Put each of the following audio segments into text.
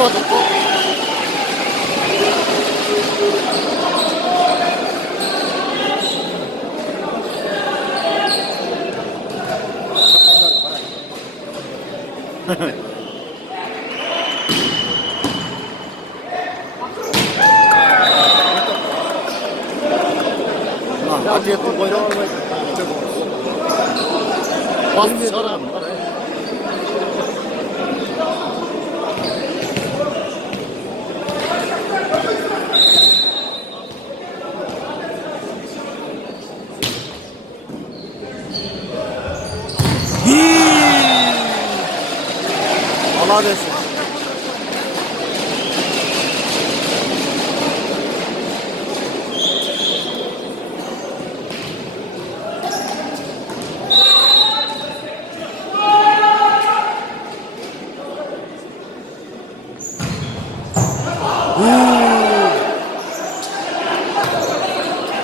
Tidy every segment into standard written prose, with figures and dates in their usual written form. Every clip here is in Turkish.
Oynayamadık. Hadi yapın boydan. Bastı çıkaralım. Allah desin.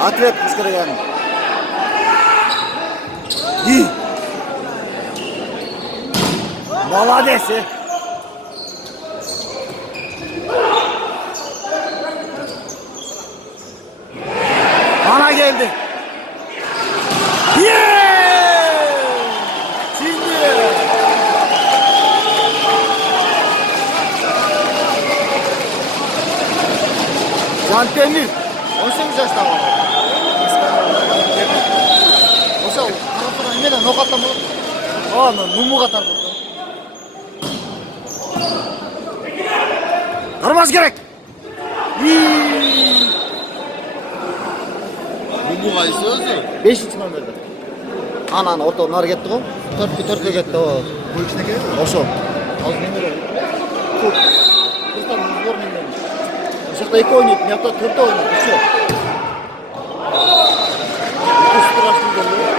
Atlet kıskırgan. Maladesi. Bana geldi. Şimdi. Can Demir. 18 yaşında var. Oysa kanatına inmeden nok atlamı. Mumu katar burada. Kırmaz gerek. Mumu kayısı özü. 5 içime verdi. Ana orta onlar gitti o. Törtü gitti o. Bu içine gelir mi? Oşo. Az ne böyle? Çok. Kırtan zor ne demiş. Işıkta 2 oynayıp, yapta 4'te oynayıp. Hiç yok. Üstü raşını geliyor.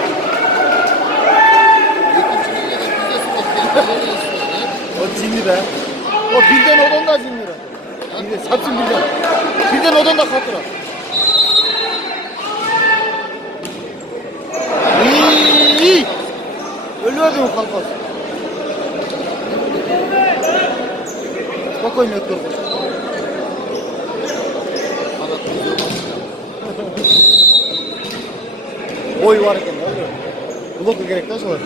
O cinli be. O birden odan da cinli be. Hepsi birden. Birden odan da katıra. İyi. Ölüyordum kalkaz. Bak oynuyor kalkaz. Boy var iken öyle. Blok gerekten sonra.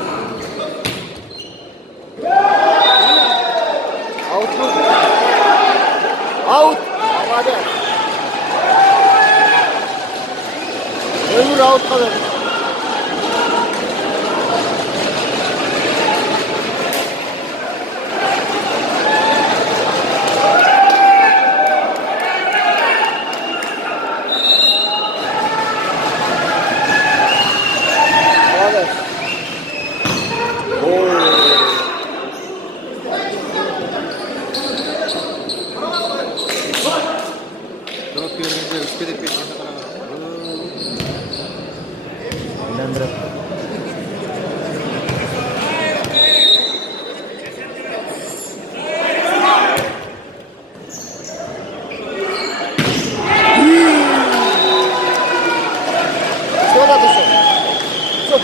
Out mu? Out. Hadi. Ömür out kalır.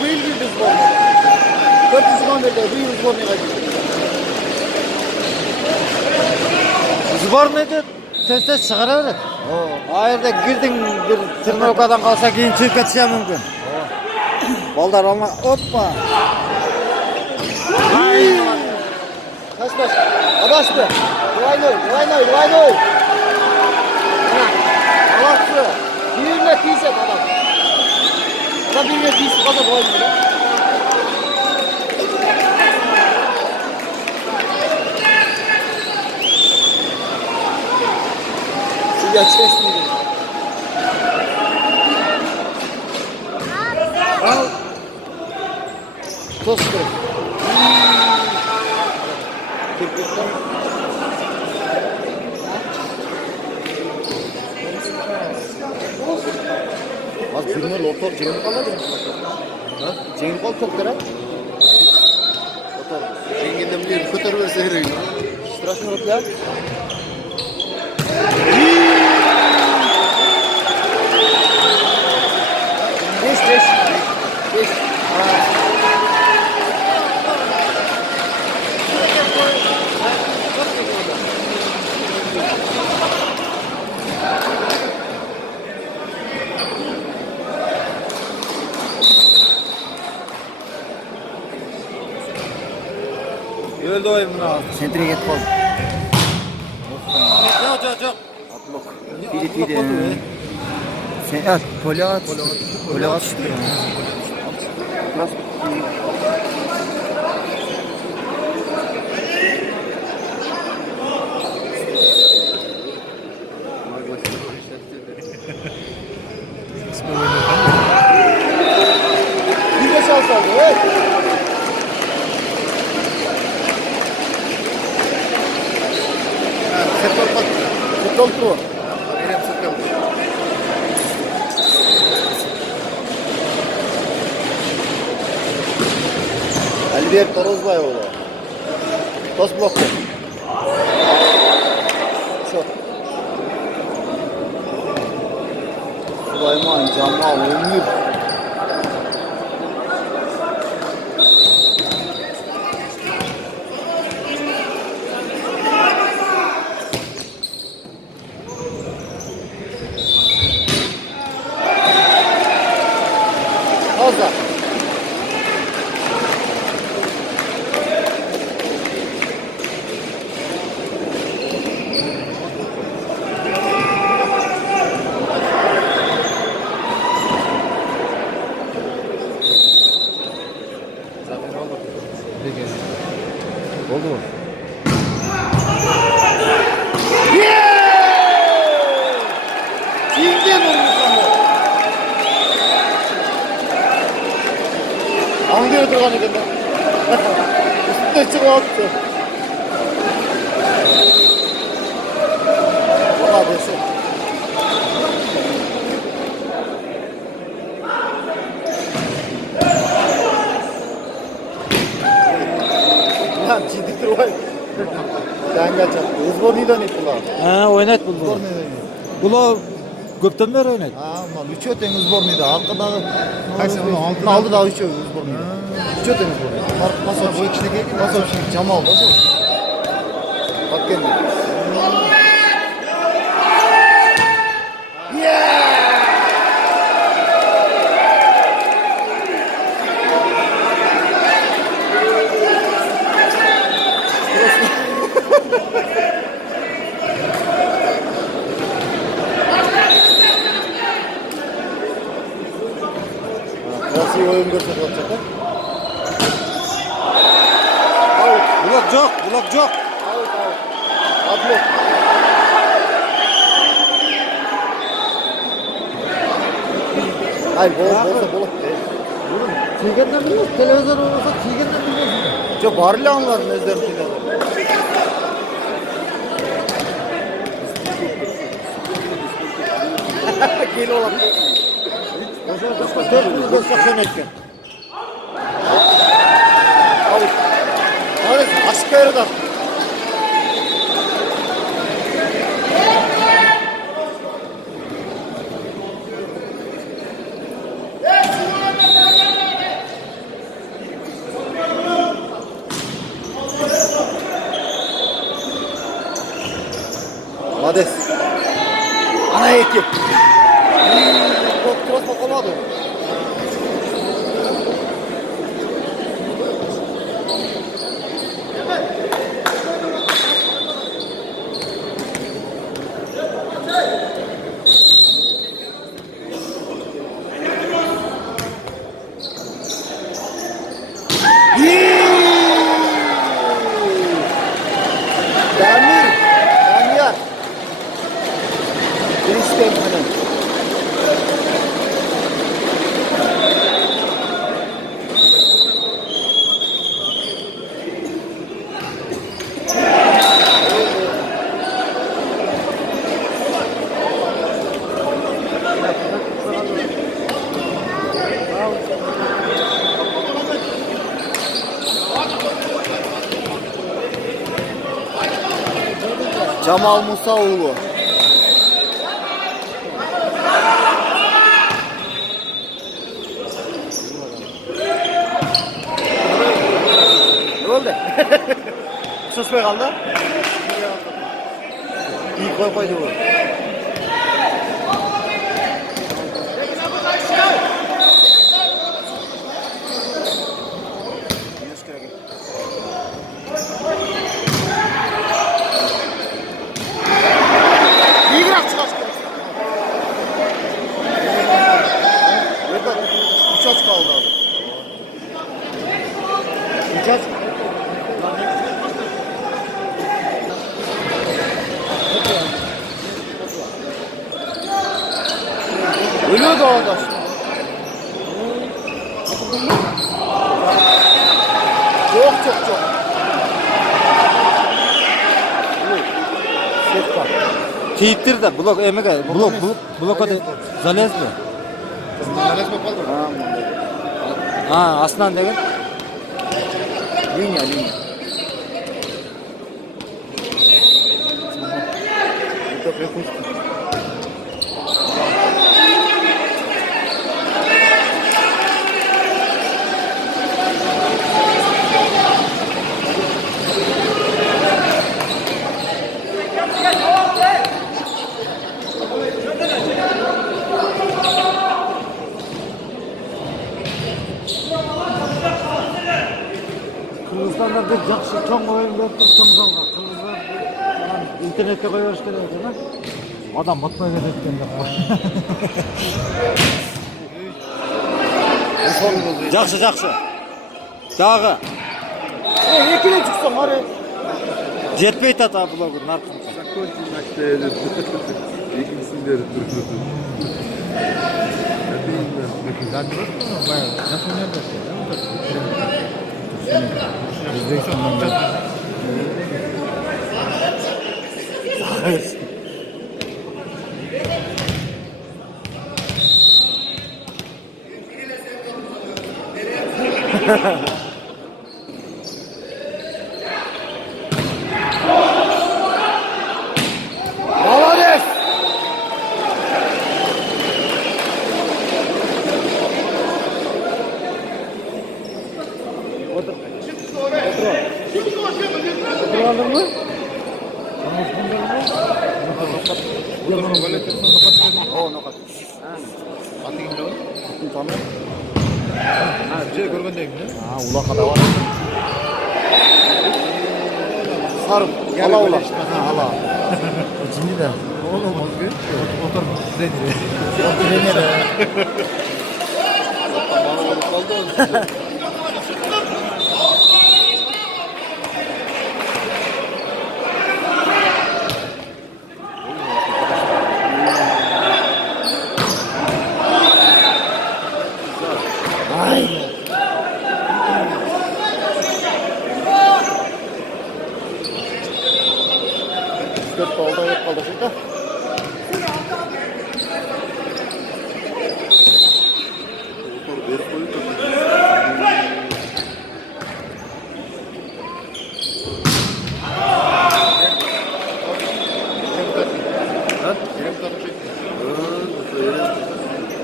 Bu yıl bir biz var. 400 kan verdi, bu yıl biz var ne kadar? Zborniydi tez çıkarıverir. Ayırda girdin bir tırnavkadan kalsa keyin çirketişe mümkün. Balдар olma, hoppa. Kaç baş? Adaştı. Vaynoy. Allah'sı. Birine tiyset adam. Adam birine tiyset kadar vaynoy. Ya çeşmeydi. Al. Tost kırık. Kırklıktan. Az birine lotor cengi kalmadı mı? Cengi kal çok kere. Lotor. Cenginden bir fotoğraf verse her gün. Strasını alıp ya. Beş. koyayım bunu ağzına. Sentriye git kol. Yok. Atlok. Fili. Sen at. Poli at. Poli at. Bir de şans aldı. Evet. Futbol pro. Verem sıkım. Alberto Rozbayoğlu. Toz blokta. Şut. Süleyman Cemal Ömür. Fazla. Oldu mu? Kimden olmuş ama? Hangi oturgan ekan da? Üstüne çıkıp attı. Baba desin. Lan ciddi durvay. Danga çaktı. Uzborniydan ettiler. Ha, oynat buldu. Uzborniydan. Bulo köpten beri oynat. Aman üç öten uzborniyda. Halkadağı kaçsa onu altına aldı da üç öten uzborniyda. Üç öten uzborniyda. Nasıl bu ikisi geldi? Nasıl Cemal nasıl? Bak kendine. Nasıl iyi oyun görsek olacak ha? Bulak yok. Adlı. Hayır, bol. Çiğgenden biliyoruz. Televizyon olmasa çiğgenden biliyorsun. Çok varlı anlar mezden filan. Gel oğlum. O zaman kısma 400 görsek yönetken. Hadi açık yarıda. Hades. Ana eki. Cross bakamadı. Danyar. Kristen hanım. Cemal Musaoğlu. Ne oldu? Sus be kaldı. İyi koy bu. Bağdaş. Çok çok çok. Setka. Teyittir de blok emege blok hadi zalez mi? Neresi bakalım? Ha aslan değil. Linya linya. Это прикольно. Kırgızstanda bir жақсы чоң ойын беріп тұр чоң залға. Кыргыздар интернетке қоя беріш керек екен, адам ұтмай кетеді екен деп. Жақсы, жақсы. Дағы. Екіле çıksan var ya. Жетпейді ата блогер нарқын. Закончим açtaydı. İkincisini de Молодец. Oturalım mı? O nokat. Tamam. Ha, şey görgendeyim ya. Ha ulaka da var. Sarı. Hala ula. Ha hala. İçinde de. Olmaz ki. Otur denir. Trenere. Kaldı. Ay. Dört balda yok kaldı şurada. Otur ver koyun.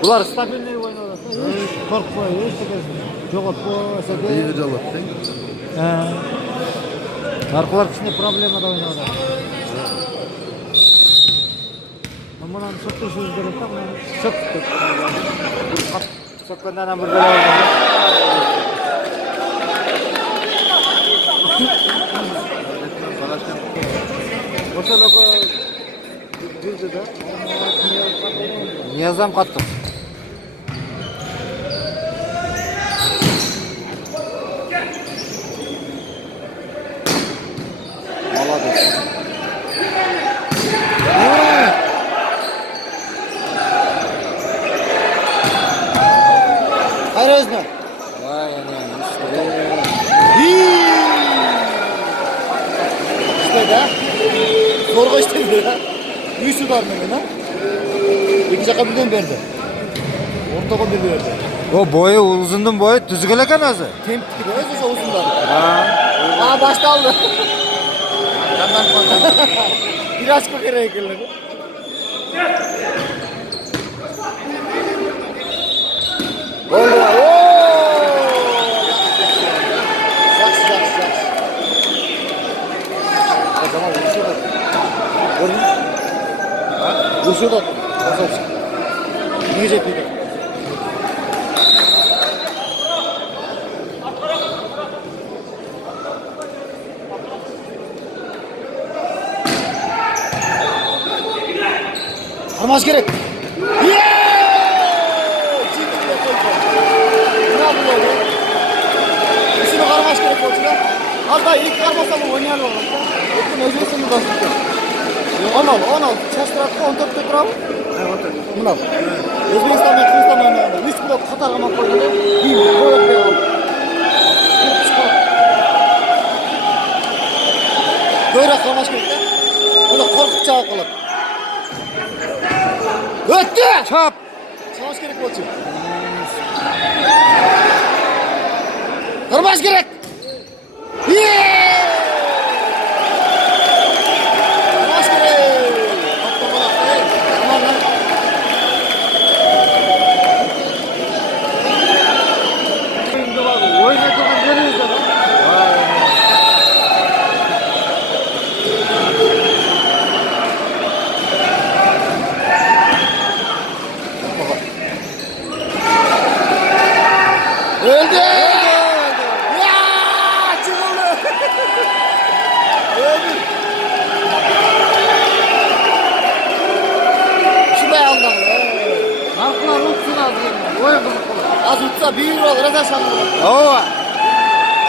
Bular stabilniy oynuyorlar. Korkma, hiç жоғалтпа, Beyni de alıp değil. Narkolar içinde problema da oynuyorlar. Bundan çok da şey gerek yok. Çok çok benden bir bela oldu. Boşa loko girdi de. Niyazam kattı. Молодец. Hayır Özne. Vay anam. İşte de. Zorga işte bir de. Üç su var mı? İki caka birden verdi. Ortadan bir verdi. O boyu uzundan boyu düzgüleken azı. Temp gibi özü olsun da. Ha. Aa başta aldı. Biraz kokere ekirleri. Oldu. Yaxşı, yaxşı, yaxşı. O zaman vuruşu da. Gördün mü? Vuruşu da. Nasıl? Niye cepiydi? Armaz gerek. Şunu karmaş gerek olsa. Az daha ilk karmasam oynayalım orada. Bakın özürsün bu da. 10 al. Çeş tarafı 14'te bravo. Mına. Özbekistan ve Kırgızistan oynaganda 3 blok Katarga mat koydum. Bir gol atmay aldım. Böyle kalmaş gerekti. Bunu korkukça akıllı. Öttü! Çap. Savaş gerek bolçu. Kırbaş gerek. Kırbaş gerek. Atlamalar. Aman lan. Oyuna to'g'ri beramiz adam. Öldü! Ya! Çıkıldı! Öldü! Şuraya aldım. Halklar unutsun az. Oyun kızık olur. Az utsa 1 euro alır, az aşağı alır. Ova.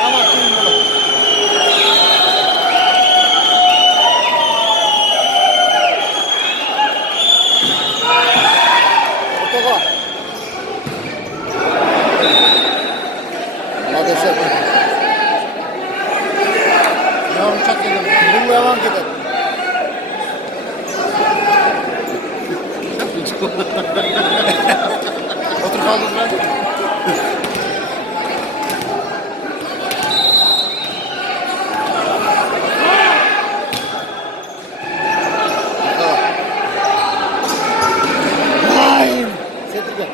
Tamam, kıyım olur. Otoga. Maalesef. Yavrum çak yedim. Bununla devam gidelim. Otur kaldın lan. Vay! Sedirge.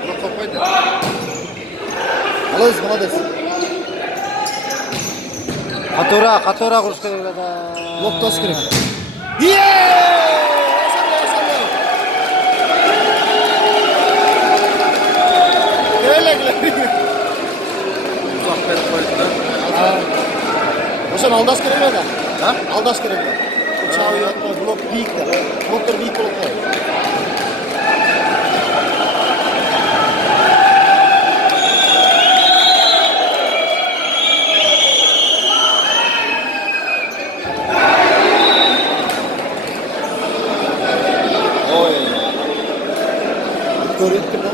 Молодец. Qatora qurish kerak edi. Loktaş kerak. Yeee! Yaşandı. Öyle. Uzak verip koydular. Oşan aldaş kerak edi. Ha? Aldaş kerak edi. Uçağı yatma, blok büyükler. Bloklar büyük bloklar. Oy. Görüntü mü?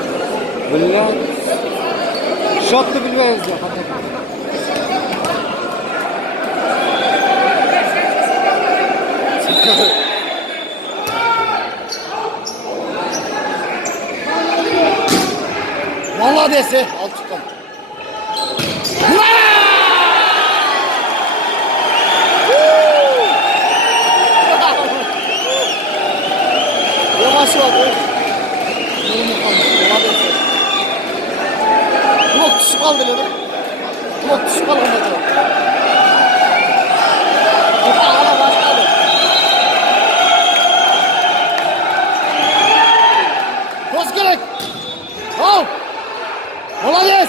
Billah. Shotni bilmaymiz. Молодец, al çıkalım. Yavaş bak. Blok düşüp kaldı dedi. Blok düşüp kaldı dedi. Hala başladı. Koş gerek. Al. Молодец.